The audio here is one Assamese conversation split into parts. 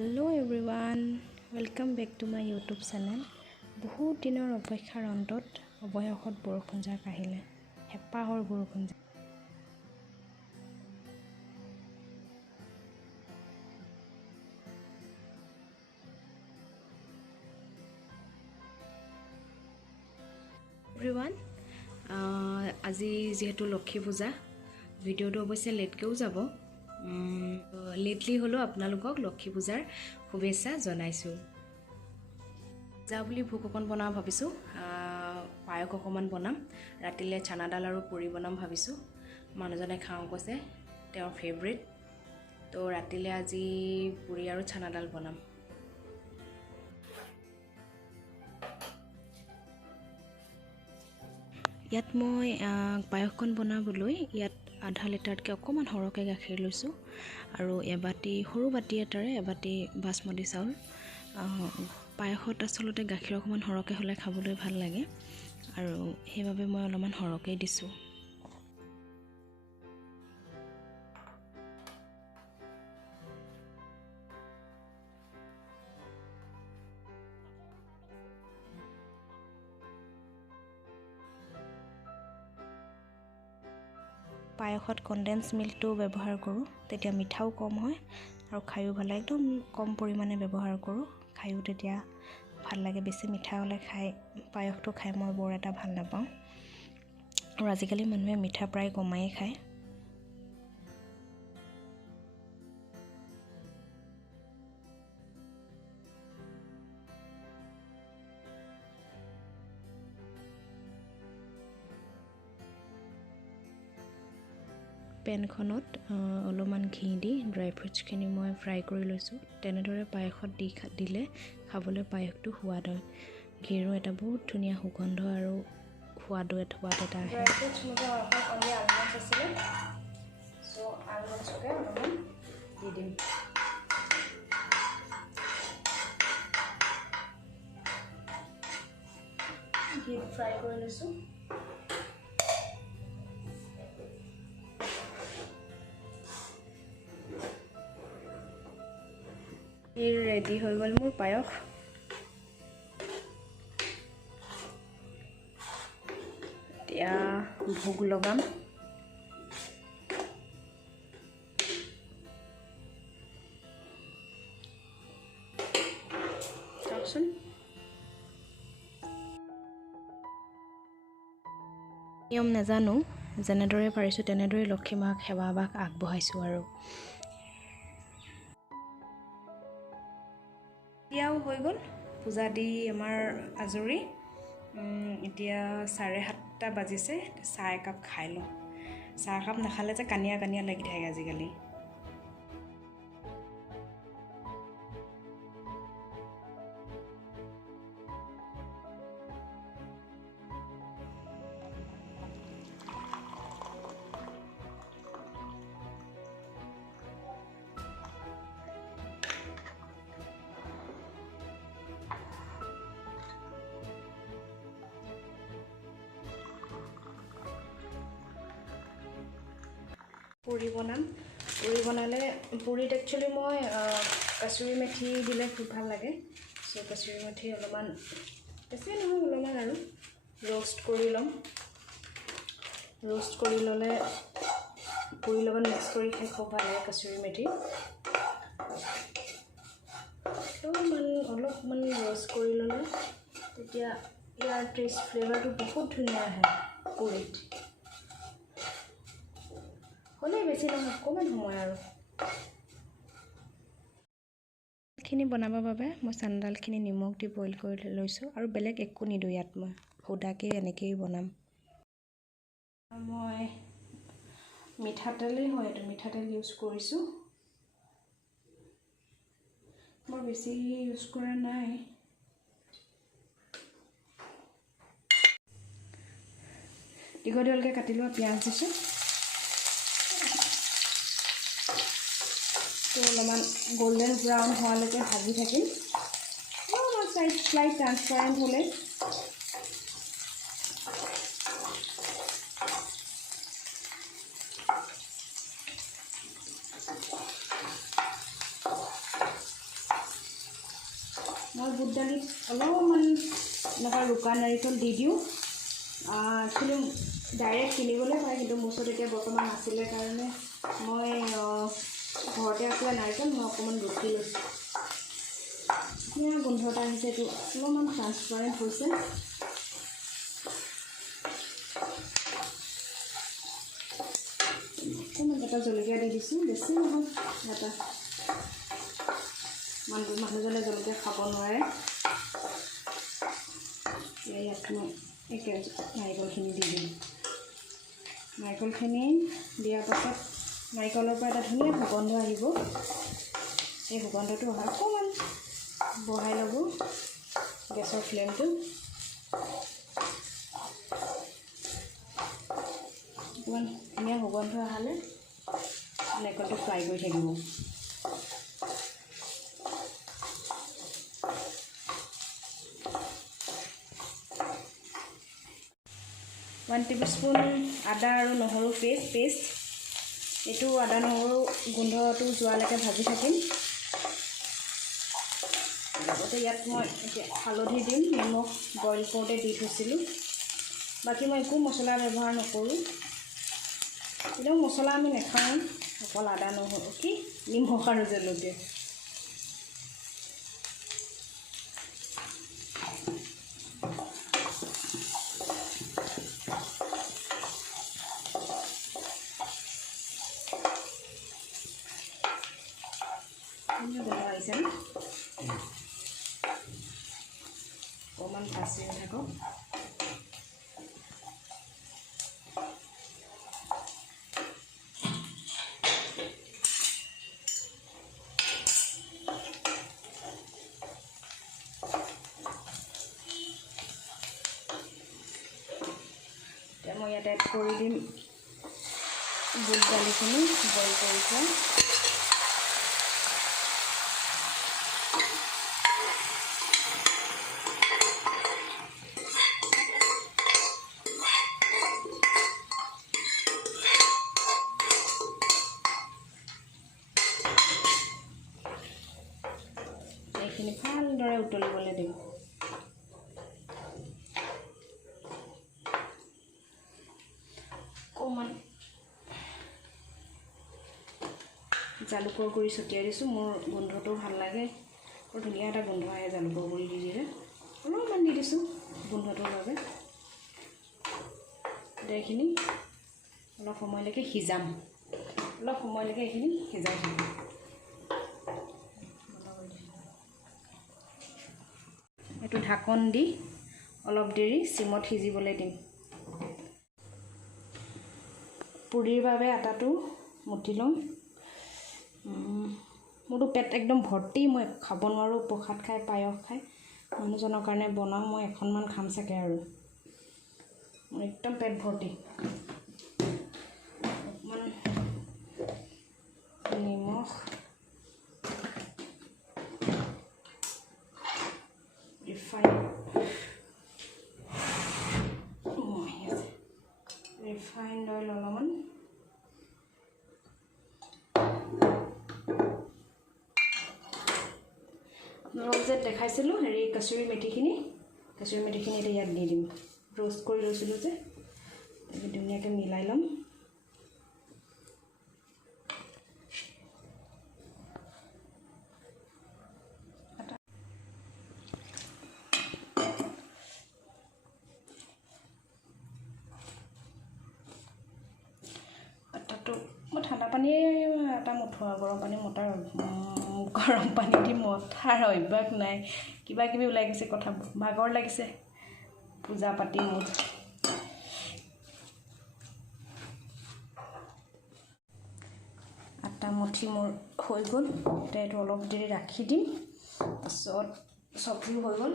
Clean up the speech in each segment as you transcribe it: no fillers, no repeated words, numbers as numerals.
Hello everyone, welcome back to my YouTube channel. বহুত দিনৰ অপেক্ষাৰ অন্তত অৱশেষত বৰষুণ জাক আহিলে। হেঁপাহৰ বৰষুণ জাক। Everyone, আজি যেহেতু লক্ষী পূজা ভিডিওটো অৱশ্যে লেটকেও যাব। লেটলি হলো আপোনালোকক লক্ষী পূজাৰ শুভেচ্ছা জনাইছো। যা বুলি ভোক অকণ বনাম ভাবিছো, পায়স অকমান বনাম, ৰাতিলে চানাডাল আৰু পুৰি বনাম ভাবিছো। মানুহজনে খাওঁ কৈছে, তেওঁৰ ফেভৰেট। তো ৰাতিলে আজি পুৰি আৰু চানাডাল বনাম। ইয়াত মই পায়সকণ বনাবলৈ ইয়াত আধা লিটাৰতকৈ অকণমান সৰহকৈ গাখীৰ লৈছোঁ আৰু এবাটি সৰু বাটি এটাৰে এবাটি বাসমতি চাউল। পায়সত আচলতে গাখীৰ অকণমান সৰহকৈ হ'লে খাবলৈ ভাল লাগে আৰু সেইবাবে মই অলপমান সৰহকৈ দিছোঁ। পায়সত কনডেন্স মিল্কটো ব্যৱহাৰ কৰোঁ, তেতিয়া মিঠাও কম হয় আৰু খায়ো ভাল লাগে। একদম কম পৰিমাণে ব্যৱহাৰ কৰোঁ, খায়ো তেতিয়া ভাল লাগে। বেছি মিঠা হ'লে পায়সটো খাই মই বৰ এটা ভাল নাপাওঁ আৰু আজিকালি মানুহে মিঠা প্ৰায় কমায়েই খায়। পেনখনত অলপমান ঘি দি ড্ৰাই ফ্ৰুটছখিনি মই ফ্ৰাই কৰি লৈছোঁ। তেনেদৰে পায়সত দিলে খাবলৈ পায়সটো সোৱাদ হয়। ঘিৰো এটা বহুত ধুনীয়া সুগন্ধ আৰু সোৱাদ এটা আহে। ড্ৰাই ফ্ৰুটছ অনলি আলমণ্ডছ আছিলে, চ' আলমণ্ডছকে অলপমান দি দিম। ঘি ফ্ৰাই কৰি লৈছোঁ। ৰেডি হৈ গ'ল মোৰ পায়স। এতিয়া ভোগ লগাম। চাওকচোন, নিয়ম নাজানো, যেনেদৰে পাৰিছোঁ তেনেদৰে লক্ষী মাক সেৱাভাগ আগবঢ়াইছোঁ আৰু এতিয়াও হৈ গ'ল পূজা দি আমাৰ আজৰি। এতিয়া 7:30 বাজিছে। চাহ একাপ খাই লওঁ। চাহ একাপ নাখালে যে কানিয়া লাগি থাকে আজিকালি। পুৰি বনাম। পুৰি বনালে পুৰিত একচুৱেলি মই কচুৰি মেথি দিলে খুব ভাল লাগে। চ' কচুৰি মেথি অলপমান, বেছি নহয় অলপমান আৰু ৰ'ষ্ট কৰি ল'ম। ৰ'ষ্ট কৰি ল'লে পুৰিৰ লগত মিক্স কৰি খাই খুব ভাল লাগে কচুৰি মেথি। অলপমান ৰ'ষ্ট কৰি ল'লে তেতিয়া ইয়াৰ টেষ্ট ফ্লেভাৰটো বহুত ধুনীয়া আহে পুৰিত। হ'লে বেছি নহয়, অকণমান সময় আৰু। খিনি বনাবৰ বাবে মই চানাডালখিনি নিমখ দি বইল কৰি লৈছোঁ আৰু বেলেগ একো নিদিওঁ ইয়াত। মই সুদাকৈ এনেকৈয়ে বনাম। মই মিঠাতেলেই হয়, এইটো মিঠাতেল ইউজ কৰিছোঁ, বৰ বেছি ইউজ কৰা নাই। দীঘলকৈ কাটি লোৱা পিঁয়াজ দিছোঁ। অলপমান গোল্ডেন ব্ৰাউন হোৱালৈকে ভাজি থাকিম। অলপমান স্লাইট ট্ৰান্সপাৰেণ্ট হ'লে বুট দালিত অলপমান এনেকুৱা ৰুকা নাৰিকল দি দিওঁ। একচুৱেলি ডাইৰেক্ট কিনিবলৈ পায়, কিন্তু মোৰ ওচৰত এতিয়া বৰ্তমান নাছিলে কাৰণে মই ঘৰতে আছিলে নাৰিকল, মই অকণমান ৰুকি লৈছোঁ। ধুনীয়া গোন্ধ এটা আহিছে, এইটো অলপমান ট্ৰান্সপাৰেণ্ট হৈছে। অকণমান এটা জলকীয়া দি দিছোঁ, বেছি নহয় এটা। মানুহজনে জলকীয়া খাব নোৱাৰে। ইয়াত মই একে নাৰিকলখিনি দি দিম। নাৰিকলখিনি দিয়াৰ পাছত নাৰিকলৰ পৰা এটা ধুনীয়া সুগন্ধ আহিব। এই সুগন্ধটো অহাৰ অকণমান বঢ়াই ল'ব গেছৰ ফ্লেমটো। অকণমান ধুনীয়া সুগন্ধ অহালে নাৰিকলটো ফ্ৰাই কৰি থাকিব। 1 টিস্পুন আদা আৰু নহৰু পেষ্ট। এইটো আদা নহৰু গোন্ধটো যোৱালৈকে ভাজি থাকিম। লগতে ইয়াত মই এতিয়া হালধি দিম, নিমখ বইল কৰোঁতে দি থৈছিলোঁ। বাকী মই একো মছলা ব্যৱহাৰ নকৰোঁ। একদম মছলা আমি নাখাওঁ, অকল আদা নহৰু নিমখ আৰু জলকীয়া। অকণমান ভাজি থাকক। এতিয়া মই ইয়াতে এড কৰি দিম বুট দালিখিনি বইল কৰি থোৱা। এইখিনি ভালদৰে উতলিবলৈ দিম। অকণমান জালুকৰ গুড়ি ছটিয়াই দিছোঁ, মোৰ গোন্ধটো ভাল লাগে। বৰ ধুনীয়া এটা গোন্ধ আহে জালুকৰ গুড়ি দি দিলে। অলপমান দি দিছোঁ গোন্ধটোৰ বাবে। এইখিনি অলপ সময়লৈকে সিজাম। এইখিনি সিজাই থাকিম। এইটো ঢাকন দি অলপ দেৰি চিমত সিজিবলৈ দিম। পুৰিৰ বাবে আটাটো মুঠি লওঁ। মোৰতো পেট একদম ভৰ্তি, মই খাব নোৱাৰোঁ। প্ৰসাদ খাই পায়স খাই মানুহজনৰ কাৰণে বনাওঁ, মই এখনমান খাম চাগে আৰু। মোৰ একদম পেট ভৰ্তি। অকণমান নিমখ, ৰিফাইন অইল অলপমান, আপোনালোকক যে দেখাইছিলোঁ কচুৰি মেথিখিনি এতিয়া ইয়াত দি দিম। ৰোষ্ট কৰি লৈছিলোঁ যে, ধুনীয়াকৈ মিলাই ল'ম। মই ঠাণ্ডা পানীয়ে এটা মঠোৱা, গৰম পানী দি মঠাৰ অভ্যাস নাই। কিবা কিবি ওলাই গৈছে কথা, ভাগৰ লাগিছে পূজা পাতি মোৰ। আটা মুঠি মোৰ হৈ গ'ল। এতিয়া এইটো অলপ দেৰি ৰাখি দিম, তাৰপিছত চব্জিও হৈ গ'ল।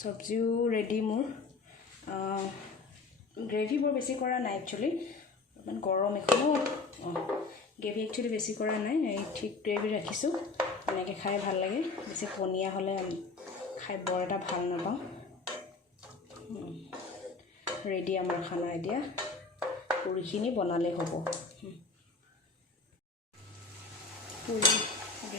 চব্জিও ৰেডি মোৰ। গ্ৰেভি বৰ বেছি কৰা নাই একচুৱেলি, অকণমান গৰম এখনো। গ্ৰেভি একচুৱেলি বেছি কৰা নাই, ঠিক গ্ৰেভি ৰাখিছোঁ। এনেকৈ খাই ভাল লাগে। বেছি পনীয়া হ'লে খাই বৰ এটা ভাল নাপাওঁ। ৰেডি আমাৰ খানা। এতিয়া পুৰিখিনি বনালেই হ'ব। পুৰি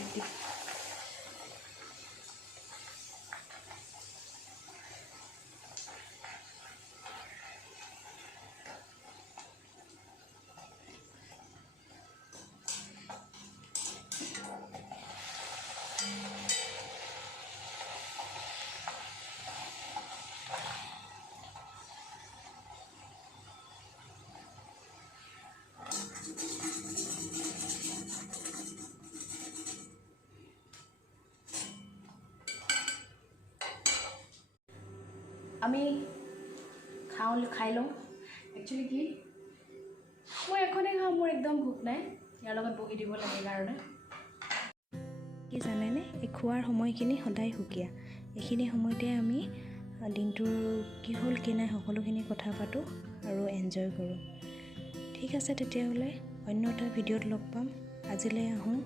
আমি খাই লওঁ একচুৱেলি কি মই এখনেই খাওঁ মোৰ একদম ভোক নাই ইয়াৰ লগত বহি দিব লাগে কাৰণে কি জানেনে এই খোৱাৰ সময়খিনি সদায় সুকীয়া এইখিনি সময়তে আমি দিনটোৰ কি হ'ল কি নাই সকলোখিনি কথা পাতোঁ আৰু এনজয় কৰোঁ ঠিক আছে তেতিয়াহ'লে অন্য এটা ভিডিঅ'ত লগ পাম আজিলৈ আহোঁ